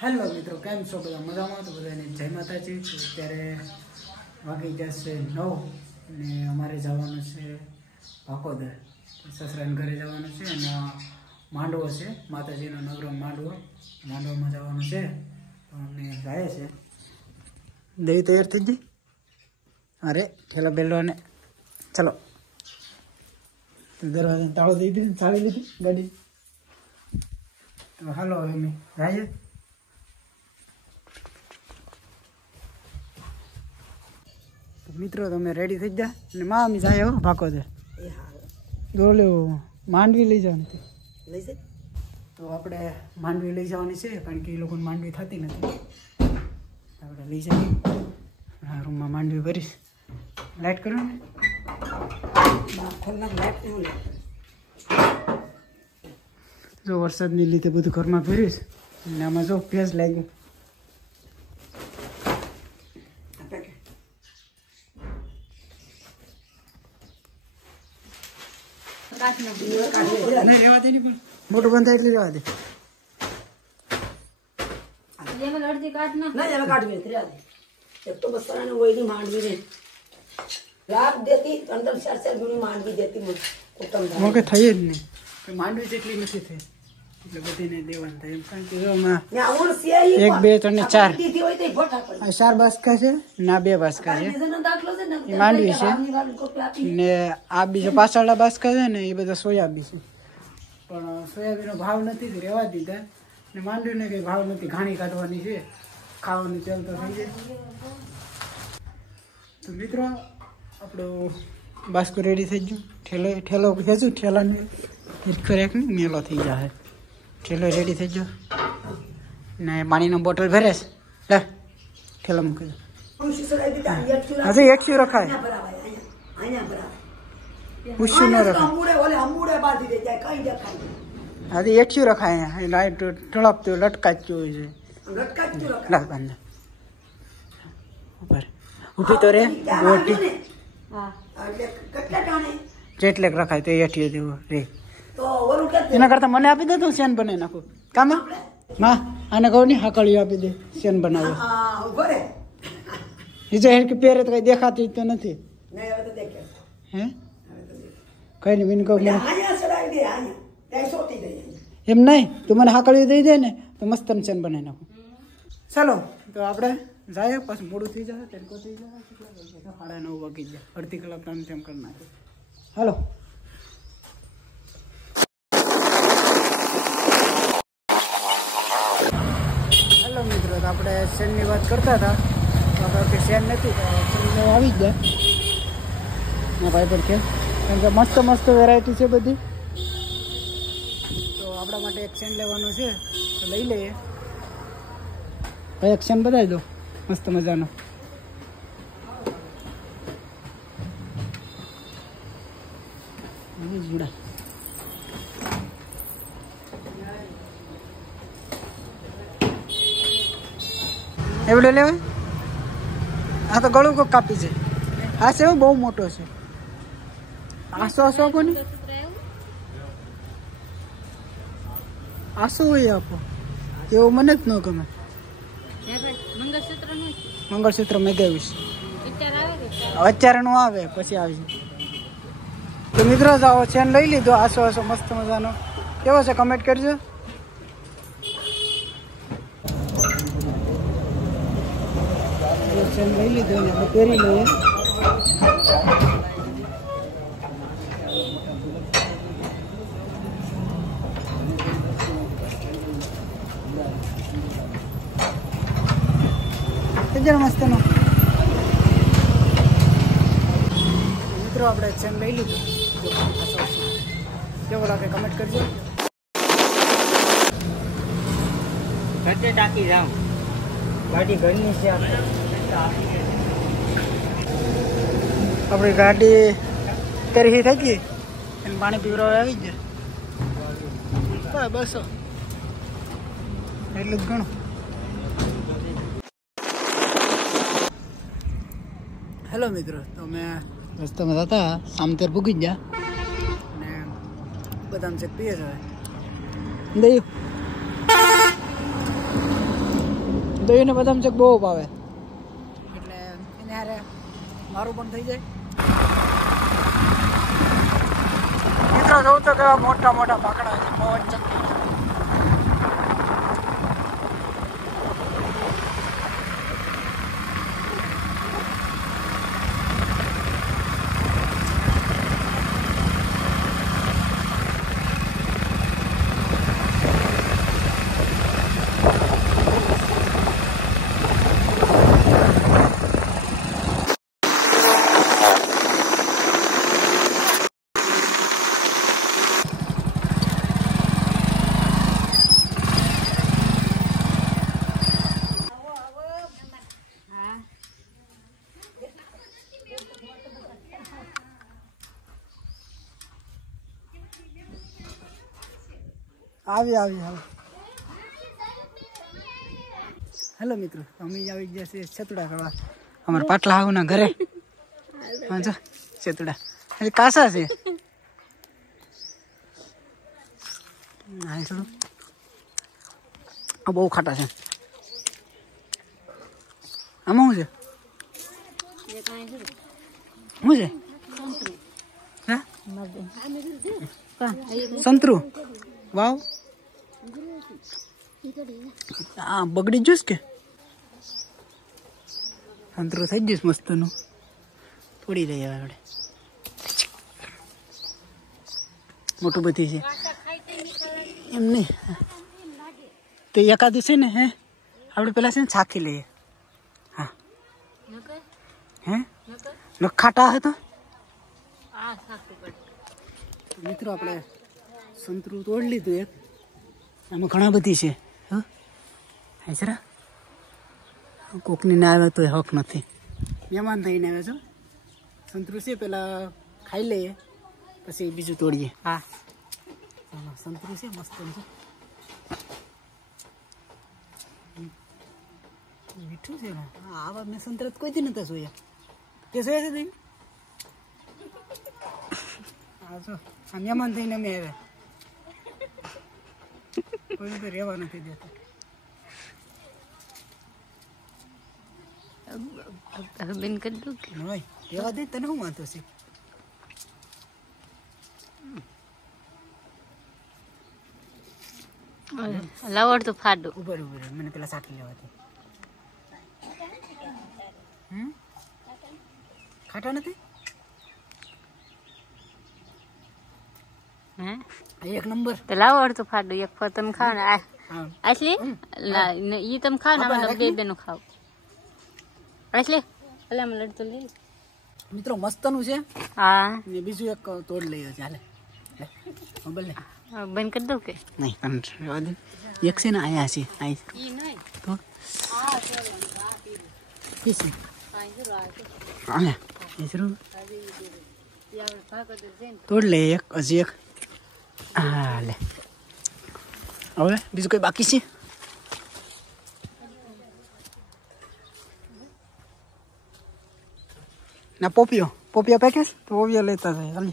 હેલો મિત્રો, કેમ છો બધા? મજામાં? તો બધાને જય માતાજી. અત્યારે વાગી જશે 9 અને અમારે જવાનું છે ભાકોદર. સસરાને ઘરે જવાનું છે અને માંડવો છે, માતાજીનો નવરો માંડવામાં જવાનું છે. તો અમને જાય છે. દહીં તૈયાર થઈ ગઈ? અરે ઠેલો બેલો ને ચલો. દરવાજાને તાળો દઈ દીધી, ચાવી લીધી ગાડી. તો હાલો અમે જઈએ. મિત્રો તમે રેડી થઈ ગયા અને મામી જાય હો ભાકોદર. દોલે માંડવી લઈ જવાની હતી. લઈ જાય તો આપણે માંડવી લઈ જવાની છે, કારણ કે એ લોકોને માંડવી થતી નથી. આપણે લઈ જઈએ. આ રૂમમાં માંડવી ભરીશ. લાઇટ કરો ને, જો વરસાદની લીધે બધું ઘરમાં ભરીશ અને આમાં જો ભેજ લાગ્યું. રેવા દે પણ મોટું બંધ થાય એટલે રેવા દે. तो बस वही मांडवी ने लाभ देती अंदर 4 गुणी मांडवी देती મોકે થઈ જ નહીં. માંડવી જેટલી નથી થઈ એટલે બધીને દેવાનું થાય એમ. કારણ કે એમાં 1 2 3 4 4 બાસકા છે ના 2 બાસકા છે એ માંડવી છે ને આ બીજો પાછળના બાસકા છે ને એ બધા સોયાબીન છે. પણ સોયાબીનનો ભાવ નથી રહેવા દીધા ને માંડવીને કંઈ ભાવ નથી. ઘાણી કાઢવાની છે, ખાવાનું તેલ તો થઈ જાય. તો મિત્રો આપણો બાસ્કો રેડી થઈ ગયો. ઠેલો ખેંચું, ઠેલાને હિરખો રાખને મેલો થઈ જાય. ઠેલો રેડી થઈ ગયો ને પાણીનો બોટલ ભરે છે. લે ઠેલો મૂકી દો. હજી એકસ્યુ રખાય, પૂછ્યું ન રખાય. હજી એકસ્યુ રખાય. લાઈટ ટળપતું લટકાચ્યું હોય છે. ઉઠી તો રે જેટલેક રખાય તો એઠી દેવું રે. એના કરતા મને આપી દે તો સેન બનાવી નાખું. કામ માં આને કહું નહીં હાકળીઓ આપી દે, સેન બનાવો. બીજો હેર કે પહેરે તો કઈ દેખાતી તો નથી. હે કઈ નહીં બીન કહું એમ નહીં, તું મને હાકળીઓ દઈ દે ને તો મસ્ત સેન બનાવી નાખું. ચાલો તો આપણે જાય. પાછું મોડું થઈ જાય, ટેન્કો થઈ જાય. 9:30 વાગી જાય. અડધી કલાક કામ તેમ કરી નાખે. હાલો હેલો મિત્રો, તો આપણે શેનની વાત કરતા હતા. તો આપણે શેન નથી તો આવી જ જાય ભાઈ પર છે, કેમ કે મસ્ત મસ્ત વેરાયટી છે બધી. તો આપણા માટે એક શેન લેવાનું છે તો લઈ લઈએ. ભાઈ એક શેન બતાવી દો મસ્ત મજાનો. એવડે લેવાય? આ તો ગળું કોક કાપી છે. આ છે બહુ મોટો છે. 800 આપો ને, 800 હોય આપો. એવું મને જ ન ગમે. મંગળસૂત્ર મેગાવીશ અત્યારે નું આવે પછી આવી જાય. તો મિત્રો જાઓ ચેન લઈ લીધો 800 મસ્ત મજાનો. કેવો છે કમેન્ટ કરજો. ચેન લઈ લીધો ને આપણે પહેરી લઈએ. મસ્ત નો મિત્રો આપણે ચેન લઈ લીધું. કેવો લાગે કમેન્ટ કરજો. ઘરે ટાંકી જાઉં, ગાડી ઘરની છે. આપણી ગાડી તરહી થઈ ગઈ અને પાણી પીવડાવવા આવી જાય. બસો એટલું જ ઘણું. હેલો મિત્રો, તો મેં રસ્તામાં હતા સામતેર પૂગી જ ગયા ને બદામ ચેક પીએ છે. દઈ દહીં ને બદામ શેક બહુ ભાવે એટલે એને હારે મારું પણ થઈ જાય. મિત્રો જોઉં તો કેવા મોટા મોટા પાકડા છે પવન ચક્કી. આવી આવી હાલો. હેલો મિત્રો, અમે આવી ગયા છીએ છેતુડા ખાવા અમારા પાટલા હાઉના ઘરે. હા જો છેતુડા એટલે કાસા છે. હા થોડું બહુ ખાટા છે. આમાં શું છે? શું છે? હા સંતરું. વાવ હા બગડી જઈશ કે સંતરું થઈ જઈશ મસ્તનું. થોડી રહી હવે આપણે મોટું બધી છે એમ નહીં તો એકાદી છે ને હે આપણે પેલા છે ને છાકી લઈએ. હા હે ન ખાટા હે તો મિત્રો આપણે સંતરું તોડી લીધું એક. આમાં ઘણા બધી છે. હા જરા કોકની ના આવે તો હક નથી. મહેમાન થઈને આવે છો. સંતરું છે પેલા ખાઈ લઈએ પછી બીજું તોડીએ. હા સંતરું છે મસ્ત છે. મીઠું છે ને. હા આવા મેં સંતરા કોઈ દી નતા જોયા. તે જોયા છે તમે? હા જો આ મહેમાન થઈને અમે આવ્યા. કોઈ તો રહેવા નથી દેતા. બેન કરી દઉં કે ભાઈ રહેવા દે તને શું વાંધો છે? લાવડ તો ફાડો ઉભર ઉભર મને પેલા સાકી લેવા દે. ખાટા નથી? હે એક નંબર. તો લાવડ તો ફાડો એક ફર તમે ખાવ ને આટલી ઈ તમે ખાવ ને આપણે બે બેનું ખાવ આટલી અલા મને લડતો લઈ. મિત્રો મસ્તનું છે. હા ને બીજું એક તોડ લઈએ ચાલે. મોબાઈલ લે બંધ કરી દઉં કે નહીં પણ રહેવા દે. એક છે ને આયા છે આઈ ઈ નહીં તો હા પીસી આ એ જરૂર તોડ લે એક હજી એક. હા લે હવે બીજું કોઈ બાકી છે? ના પોપિયો પેકેજ તો પોપિયો લેતા જાય. હાલ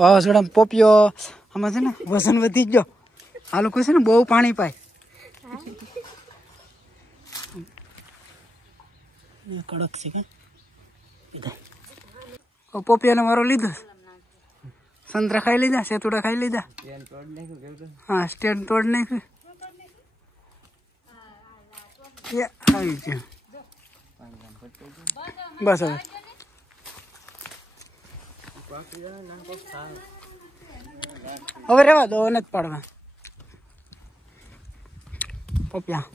વાવાઝોડામાં પોપિયો આમાં છે ને વજન વધી ગયો. આ લોકો છે ને બહુ પાણી પાય. કડક છે કે પોપિયાનો મારો લીધો. સંતરા ખાઈ લીધા, સેતુડા ખાઈ લીધા. હા સ્ટેન્ડ તોડ નાખ્યું. આવી ગયું બસ. હવે રેવા દો નથી પાડવા પોપિયા.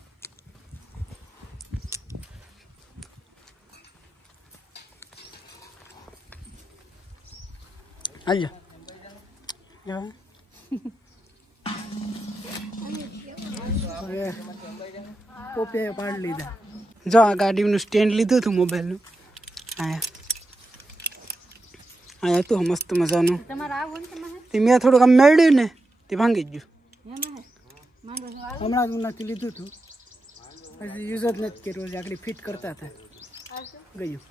હાલો પોપિયા પાડી લીધા. જો આ ગાડીનું સ્ટેન્ડ લીધું હતું મોબાઈલનું. અહીંયા હતું મસ્ત મજાનું. તે મેં થોડુંક આમ મેળવ્યું ને તે ભાંગી જ ગયું. હમણાં જ નથી લીધું હતું પછી યુઝ જ નથી કર્યું. આગળ ફિટ કરતા હતા ગયું.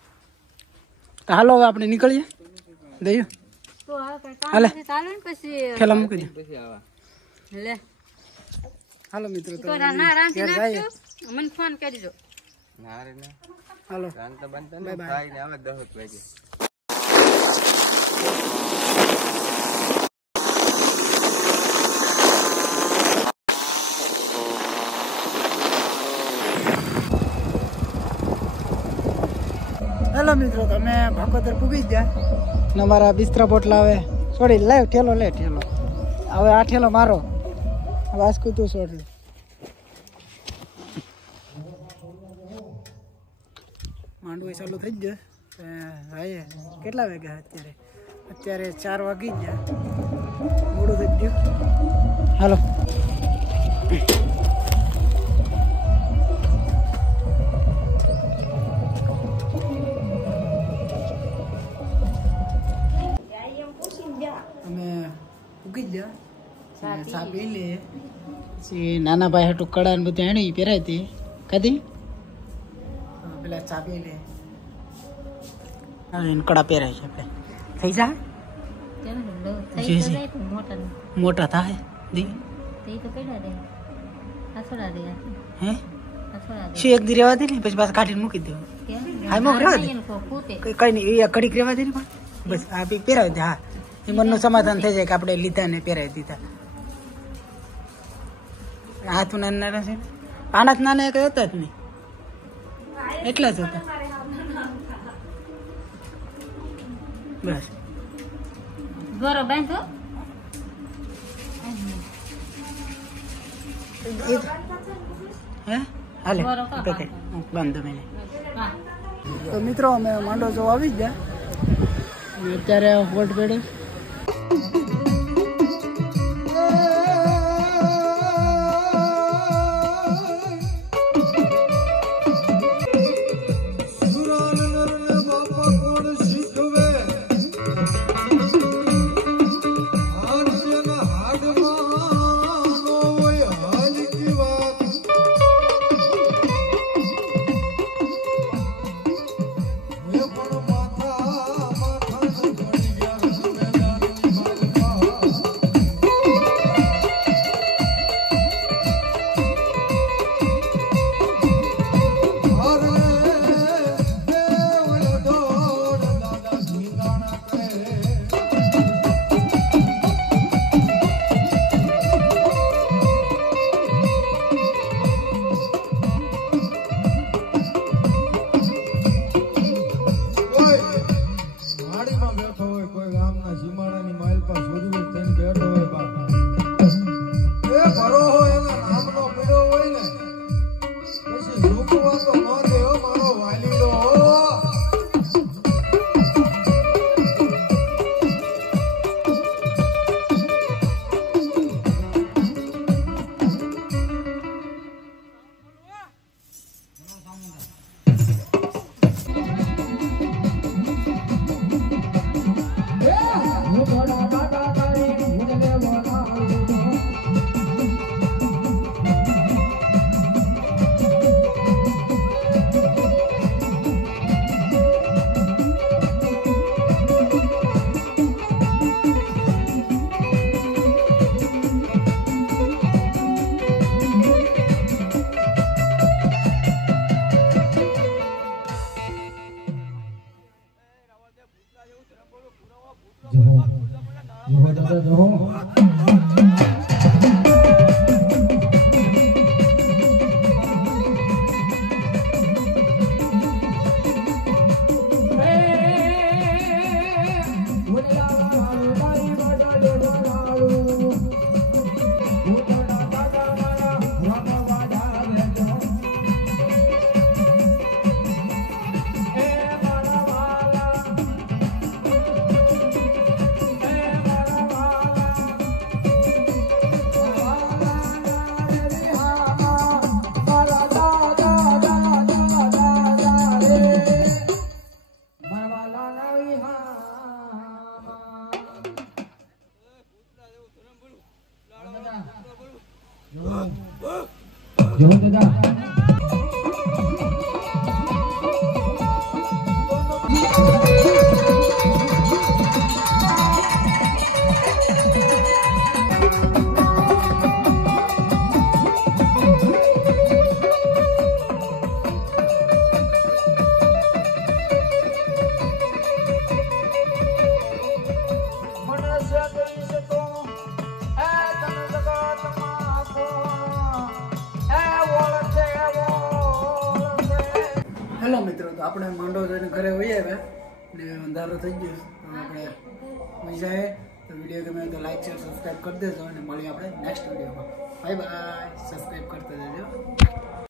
તો હાલો હવે આપણે નીકળીએ. દઈએ હાલે થેલા મૂકી દે. હાલો મિત્રો તો ના રાંધી નાખજો મને ફોન કરજો ના રે ના હાલો રાંત બનતા ને ખાઈને આવે 10 વાગે હેલો મિત્રો તમે ભાકોતર પૂગી ગયા ને અમારા બિસ્તરા બોટલા આવે છોડી લાવ ઠેલો લે ઠેલો હવે આ ઠેલો મારો વાસ્કુ તું છોડ માંડવી ચાલુ થઈ જ જાય કેટલા વાગ્યા અત્યારે 4 વાગી ગયા મોડું થઈ ગયું હાલો અમે ઉગી જ ચા પી લઈએ પછી નાના ભાઈ હાટું કડા ને બધું એણી પહેરાય હતી કદી પેલા ચા પી લે કડા પહેરાય છે આપણે થઈ જાય મોટા થાય દી હે શું એક દી રેવા દે ને પછી પાછા કાઢીને મૂકી દેવું હા મોક રેવા દે કઈ નહીં એ કડીક રેવા દે ને પણ બસ આ બી પહેરાવી દે હા એ મનનું સમાધાન થઈ જાય કે આપણે લીધા ને પહેરાવી દીધા હાથ નાના છે આના જ નાના કઈ હતા જ નહીં એટલા જ હતા બસ ગોરો બાંધો હે હાલે બાંધો મેને તો મિત્રો અમે માંડો જો આવી જ ગયા અત્યારે વોટ પેડે હાલો મિત્રો, તો આપણે માંડો જોઈને ઘરે વહી આવ્યા ને અંધારો થઈ ગયો, તો આપણે વહી જાય. તો વિડીયો ગમે તો લાઈક શેર સબસ્ક્રાઈબ કરી દેજો અને મળીએ આપણે નેક્સ્ટ વિડીયોમાં. Bye bye. સબસ્ક્રાઈબ કરતા જજો.